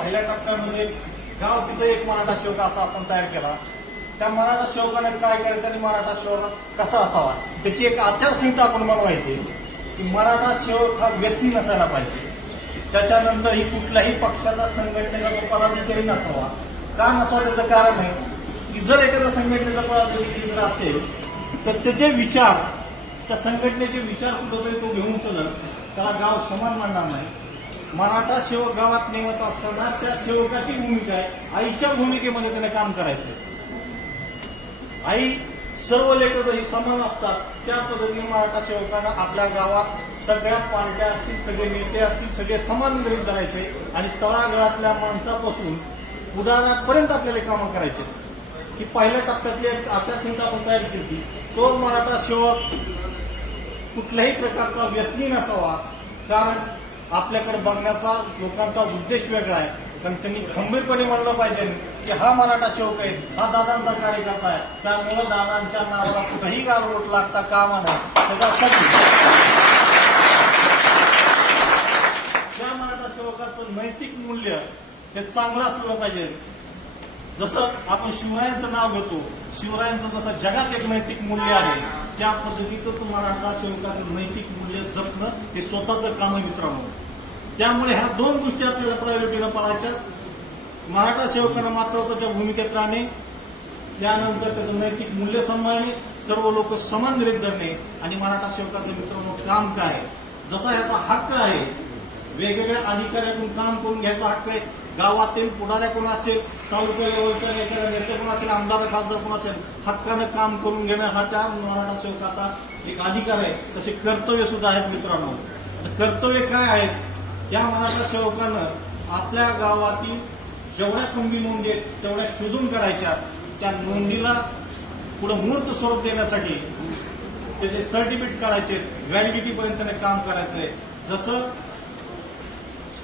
पहिल्या टप्प्यामध्ये म्हणजे गाव तिथं एक मराठा शोक असा आपण तयार केला. त्या मराठा शोकाने काय करायचं आणि मराठा शोक कसा असावा? त्याची एक आचारसंहिता आपण बनवायची. की मराठा सेवक हा व्यसनी नसायला पाहिजे. त्याच्यानंतर ही कुठल्याही पक्षाचा संघटनेचा तो पदाधिकारी नसावा. का नसावा त्याचं कारण आहे की जर एखाद्या संघटनेचा पदाधिकारी जर असेल तर त्याचे विचार त्या संघटनेचे विचार कुठंतरी तो घेऊन चलत त्याला गाव समान मानणार नाही. मराठा सेवक गावात नेमत असताना त्या सेवकाची भूमिका आहे. आईच्या भूमिकेमध्ये त्याने काम करायचं. आई सर्व लेखक ही समान असतात. त्या पद्धतीने मराठा सेवकांना आपल्या गावात सगळ्या पार्ट्या असतील सगळे नेते असतील सगळे समान गरीब धरायचे आणि तळागळातल्या माणसापासून पुढाऱ्यापर्यंत आपल्याला कामं करायचे. की पहिल्या टप्प्यातली एक आचारसंहिता आपण तयार केली तो मराठा सेवक कुठल्याही प्रकारचा व्यसनी नसावा. कारण आपल्याकडे बघण्याचा लोकांचा उद्देश वेगळा आहे. कारण त्यांनी खंबीरपणे म्हणलं पाहिजे की हा मराठा चौक आहे हा दादांचा कार्यकर्ता आहे. त्यामुळे दादांच्या नावाला कुठेही गालबोट लागता कामा नये. त्याच्यासाठी त्या मराठा चौकाचं नैतिक मूल्य हे चांगलं असलं पाहिजे. जसं आपण शिवरायांचं नाव घेतो शिवरायांचं जसं जगात एक नैतिक मूल्य आहे त्या पद्धतीचं तो मराठा सेवकाचं नैतिक मूल्य जपणं हे स्वतःचं काम आहे मित्रांनो. त्यामुळे ह्या दोन गोष्टी आपल्याला प्रायोरिटीनं पाळायच्या. मराठा सेवकांना मात्र त्याच्या भूमिकेत राहणे. त्यानंतर त्याचं नैतिक मूल्य सांभाळणे. सर्व लोक समान गरीब धरणे. आणि मराठा सेवकाचं मित्रांनो काम काय? आहे? जसा याचा हक्क आहे वेगवेगळ्या अधिकाऱ्याकडून काम करून घ्यायचा हक्क आहे. गावातील पुढाऱ्या कोण असेल तालुका लेवलच्या एखाद्या नेते कोण असेल आमदार खासदार कोण असेल हक्कानं काम करून घेणं हा त्या मराठा सेवकाचा एक अधिकार आहे. तसे कर्तव्य सुद्धा आहेत मित्रांनो. कर्तव्य काय आहेत? या मराठा सेवकानं आपल्या गावातील जेवढ्या कुंभी नोंदी आहेत तेवढ्या शोधून काढायच्या त्या नोंदीला पुढे मूर्त स्वरूप देण्यासाठी त्याचे सर्टिफिकेट काढायचे व्हॅलिडिटी पर्यंत काम करायचंय जसं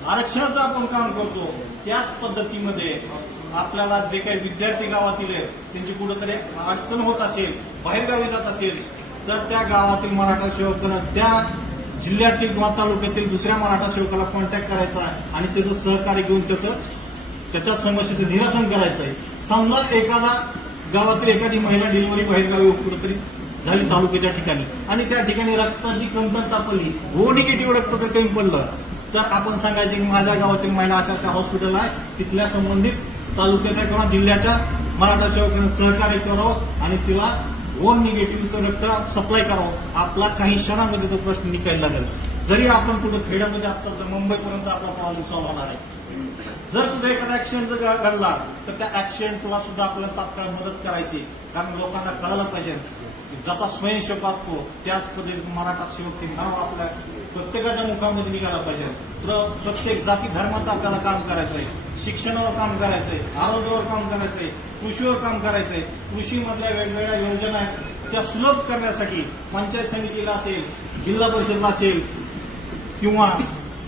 आरक्षणाचं आपण काम करतो त्याच पद्धतीमध्ये आपल्याला जे काही विद्यार्थी गावातील आहेत त्यांची कुठंतरी अडचण होत असेल बाहेरगावी जात असेल तर त्या गावातील मराठा सेवकानं त्या जिल्ह्यातील किंवा तालुक्यातील दुसऱ्या मराठा सेवकाला कॉन्टॅक्ट करायचा आहे आणि त्याचं सहकार्य घेऊन त्याचं त्याच्या समस्येचं निरसन करायचं आहे. समजा एखादा गावातील एखादी महिला डिलिव्हरी बाहेरगावी कुठेतरी झाली तालुक्याच्या ठिकाणी आणि त्या ठिकाणी रक्ताची कमतरता पडली हो निगेटिव्ह रक्त जर कमी पडलं तर आपण सांगायचं की माझ्या गावातील महिला अशा अशा हॉस्पिटल आहे तिथल्या संबंधित तालुक्याच्या किंवा जिल्ह्याच्या मराठा सेवकांना सहकार्य करावं आणि तिला ओ निगेटिव्हचं रक्त सप्लाय करावं. आपला काही क्षणामध्ये तो प्रश्न निकायला लागेल. जरी आपण कुठं खेड्यामध्ये असतात तर मुंबईपर्यंत आपला प्रॉब्लेम सॉल्व्ह होणार आहे. जर तुझा एखादा ऍक्सिडेंट जर घडला तर त्या ऍक्सिडेंटला सुद्धा आपल्याला तात्काळ मदत करायची. कारण लोकांना कळायला पाहिजे. जसा स्वयंसेवक असतो त्याच पद्धतीने मराठा सेवक हे नाव आपल्या प्रत्येकाच्या मुखामध्ये निघायला पाहिजे. तर प्रत्येक जाती धर्माचं आपल्याला काम करायचंय. शिक्षणावर काम करायचंय. आरोग्यावर काम करायचंय. कृषीवर काम करायचंय. कृषीमधल्या वेगवेगळ्या योजना आहेत. त्या सुलभ करण्यासाठी पंचायत समितीला असेल जिल्हा परिषदला असेल किंवा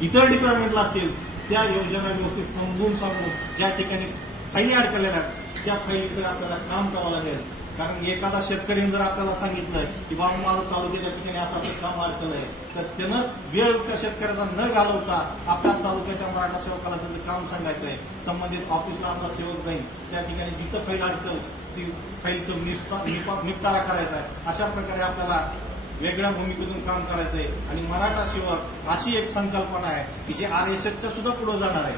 इतर डिपार्टमेंटला असतील त्या योजना व्यवस्थित समजून सांगून ज्या ठिकाणी फायली अडकलेल्या आहेत त्या फायलीचं आपल्याला काम करावं लागेल. कारण एखादा शेतकरीने जर आपल्याला सांगितलं की बाबा माझं तालुक्याच्या ठिकाणी असं असं काम अडकलंय तर त्यानं वेळ त्या शेतकऱ्याचा न घालवता आपल्या तालुक्याच्या मराठा सेवकाला त्याचं काम सांगायचंय संबंधित ऑफिसला आपला सेवक जाईल. त्या ठिकाणी जिथं फैल अडकल ती फाईलचं निपटारा करायचा आहे. अशा प्रकारे आपल्याला वेगळ्या भूमिकेतून काम करायचंय आणि मराठा सेवक अशी एक संकल्पना आहे की जी आर एस एसच्या सुद्धा पुढे जाणार आहे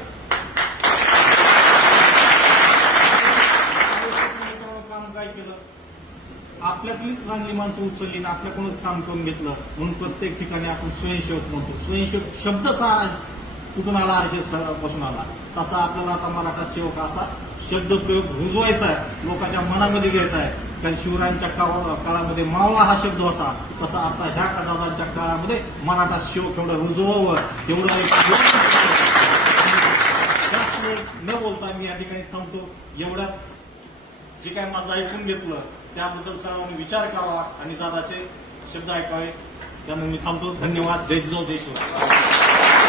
काम काय केलं आपल्यातलीच चांगली माणसं उचलली आणि आपल्याकडूनच काम करून घेतलं. म्हणून प्रत्येक ठिकाणी आपण स्वयंसेवक म्हणतो. स्वयंसेवक शब्द आज कुठून आला आरपासून आला. तसा आपल्याला आता मराठा सेवक असा शब्द प्रयोग रुजवायचा आहे. लोकांच्या मनामध्ये घ्यायचा आहे. कारण शिवरायांच्या काळा- काळामध्ये मावळा हा शब्द होता. तसा आता ह्या दादांच्या काळामध्ये मराठा सेवक एवढं रुजवावं एवढं न बोलता मी या ठिकाणी थांबतो. एवढ्यात जे काय माझं ऐकून घेतलं त्याबद्दल सर्वांनी विचार करावा. आणि दादाचे शब्द ऐकावे. त्यामुळे मी थांबतो. धन्यवाद. जय जिजाऊ जय शिवराय.